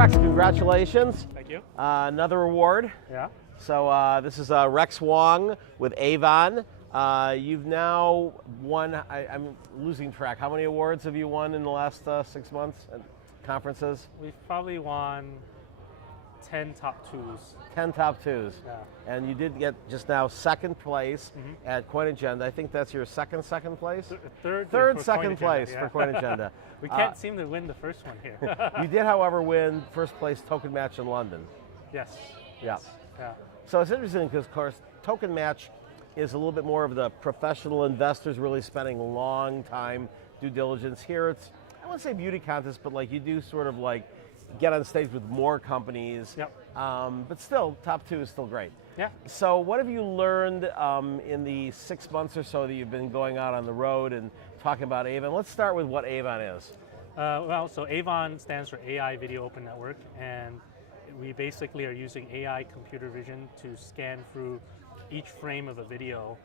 Rex, congratulations. Thank you. Another award. Yeah. So this is Rex Wong with AIVON. You've now won, I'm losing track, how many awards have you won in the last 6 months at conferences? We've probably won 10 top twos. 10 top twos. Yeah. And you did get just now second place at CoinAgenda. I think that's your second place? Third second place for CoinAgenda. We can't seem to win the first one here. You did, however, win first place token match in London. Yes. Yeah. Yeah. So it's interesting because, of course, token match is a little bit more of the professional investors really spending long time due diligence. Here it's, I wouldn't say beauty contest, but like you do sort of like get on stage with more companies. Yep. But still, top two is still great. Yeah. So what have you learned in the 6 months or so that you've been going out on the road and talking about AIVON? Let's start with what AIVON is. So AIVON stands for AI Video Open Network, and we basically are using AI computer vision to scan through each frame of a video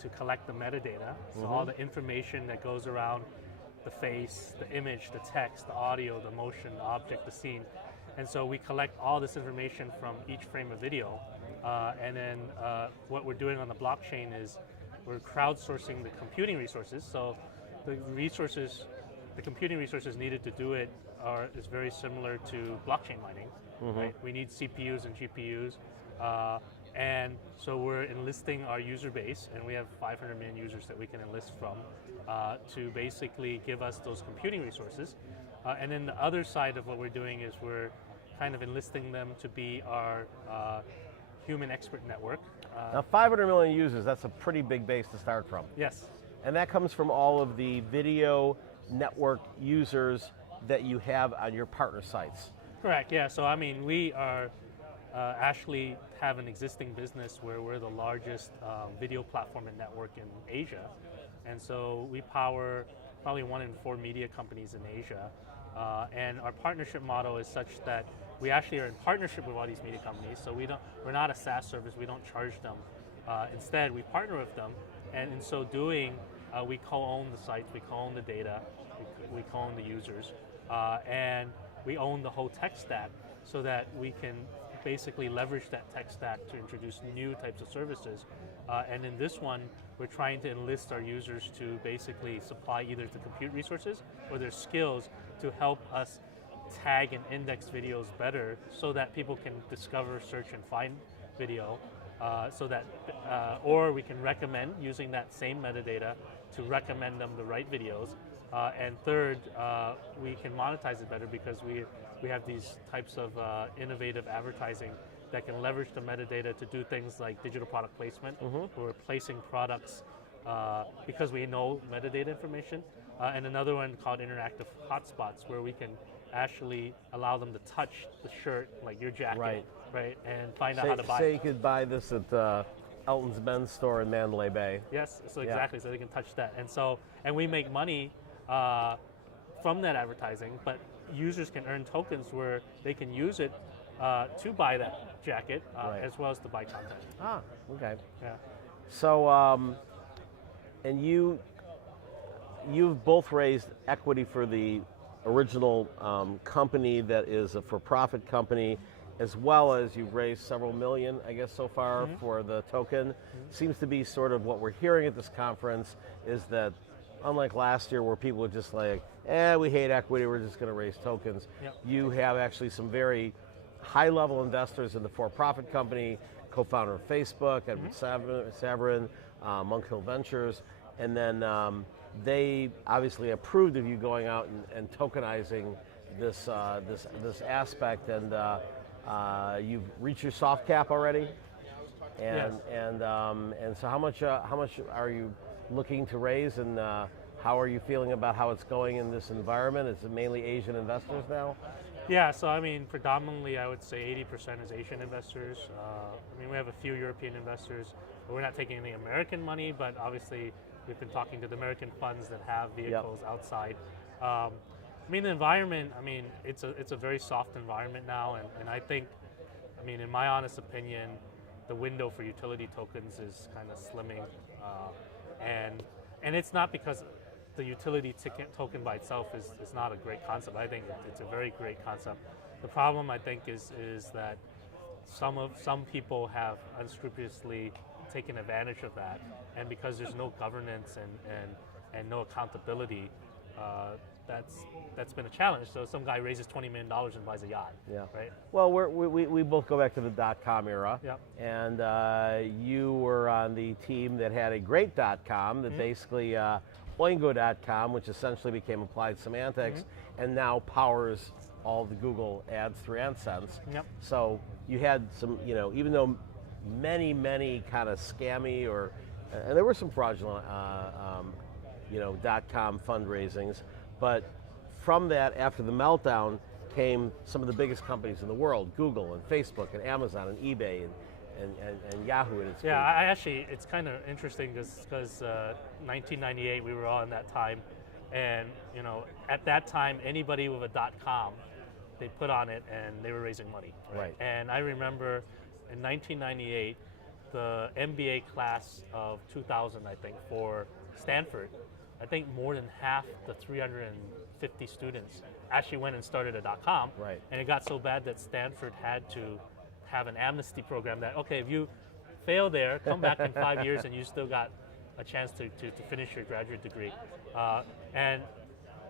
to collect the metadata, so all the information that goes around the face, the image, the text, the audio, the motion, the object, the scene. And so we collect all this information from each frame of video, and then what we're doing on the blockchain is we're crowdsourcing the computing resources. So the computing resources needed to do it is very similar to blockchain mining. Right? We need CPUs and GPUs, and so we're enlisting our user base, and we have 500 million users that we can enlist from to basically give us those computing resources. And then the other side of what we're doing is we're kind of enlisting them to be our human expert network. Now 500 million users, that's a pretty big base to start from. Yes. And that comes from all of the video network users that you have on your partner sites. Correct, yeah. So I mean, we are actually have an existing business where we're the largest video platform and network in Asia. And so we power probably 1 in 4 media companies in Asia. And our partnership model is such that we actually are in partnership with all these media companies. So we're not a SaaS service, we don't charge them. Instead, we partner with them. And in so doing, we co-own the sites, we co-own the data, we co-own the users, and we own the whole tech stack so that we can basically leverage that tech stack to introduce new types of services. And in this one, we're trying to enlist our users to basically supply either the compute resources or their skills to help us tag and index videos better so that people can discover, search, and find video. Or we can recommend using that same metadata to recommend them the right videos. And third, we can monetize it better because we have these types of innovative advertising that can leverage the metadata to do things like digital product placement. We're placing products because we know metadata information. And another one called interactive hotspots, where we can actually allow them to touch the shirt, like your jacket, right, and find out how to buy it. Say you could buy this at Elton's men's store in Mandalay Bay. Yes, so exactly, so they can touch that. And we make money from that advertising, but users can earn tokens where they can use it to buy that jacket as well as to buy content. Ah, okay. Yeah. So, and you've both raised equity for the original company that is a for-profit company, as well as you've raised several million, I guess, so far for the token. Seems to be sort of what we're hearing at this conference is that unlike last year where people were just like, we hate equity, we're just going to raise tokens. Yep. You have actually some very high-level investors in the for-profit company, co-founder of Facebook, Edward Saverin, Monk Hill Ventures, and then they obviously approved of you going out and tokenizing this aspect, and you've reached your soft cap already. And so how much are you looking to raise, and how are you feeling about how it's going in this environment? Is it mainly Asian investors now? Yeah, so I mean, predominantly I would say 80% is Asian investors. I mean, we have a few European investors. We're not taking any American money, but obviously we've been talking to the American funds that have vehicles outside. I mean, the environment, I mean, it's a very soft environment now, and I think, I mean, in my honest opinion, the window for utility tokens is kind of slimming. And it's not because the utility token by itself is not a great concept. I think it's a very great concept. The problem, I think, is that some people have unscrupulously taken advantage of that, and because there's no governance and no accountability, that's been a challenge. So some guy raises $20 million and buys a yacht. Yeah. Right. Well, we both go back to the dot-com era. Yep. And you were on the team that had a great dot-com that basically Oingo.com, which essentially became Applied Semantics, and now powers all the Google ads through AdSense. Yep. So you had some, even though many kind of scammy and there were some fraudulent, dot-com fundraisings, but from that, after the meltdown, came some of the biggest companies in the world: Google and Facebook and Amazon and eBay and Yahoo. And it's kind of interesting because 1998 we were all in that time, and at that time anybody with a .com, they put on it and they were raising money. Right. And I remember in 1998, the MBA class of 2000, I think, for Stanford, I think more than half the 350 students actually went and started a .com. Right. And it got so bad that Stanford had to have an amnesty program that, okay, if you fail there, come back in 5 years and you still got a chance to finish your graduate degree. And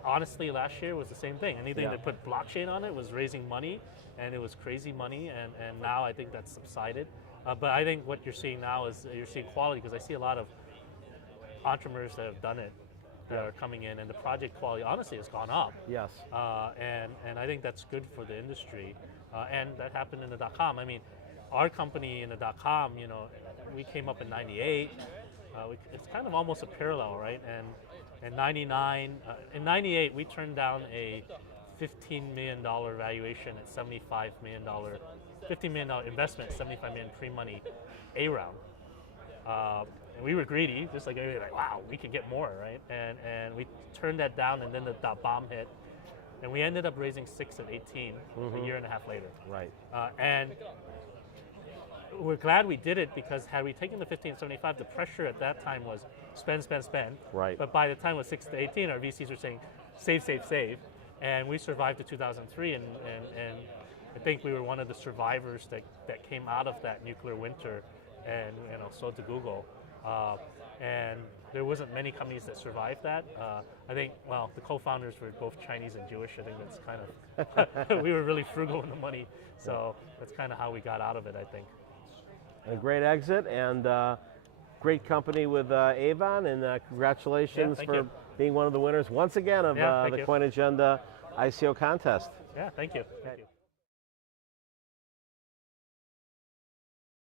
honestly, last year was the same thing. Anything that put blockchain on it was raising money, and it was crazy money, and now I think that's subsided. But I think what you're seeing now is you're seeing quality, because I see a lot of entrepreneurs that have done it that are coming in, and the project quality honestly has gone up. Yes. And I think that's good for the industry. And that happened in the .com. I mean, our company in the .com, we came up in '98. It's kind of almost a parallel, right? And in '99, in '98, we turned down a $15 million valuation at $75 million, $15 million investment, $75 million pre-money A round. And we were greedy, just like everybody, like, wow, we could get more, right? And we turned that down, and then the .bomb hit. And we ended up raising 6 at 18 a year and a half later. Right. And we're glad we did it, because had we taken the 15 at 75, the pressure at that time was spend. Right. But by the time it was 6 to 18, our VCs were saying save. And we survived to 2003, and I think we were one of the survivors that came out of that nuclear winter and sold to Google. And there wasn't many companies that survived that. I think, the co-founders were both Chinese and Jewish. I think that's kind of, we were really frugal with the money. So that's kind of how we got out of it, I think. A great exit, and great company with AIVON, and congratulations for being one of the winners once again of the CoinAgenda ICO contest. Yeah, thank you.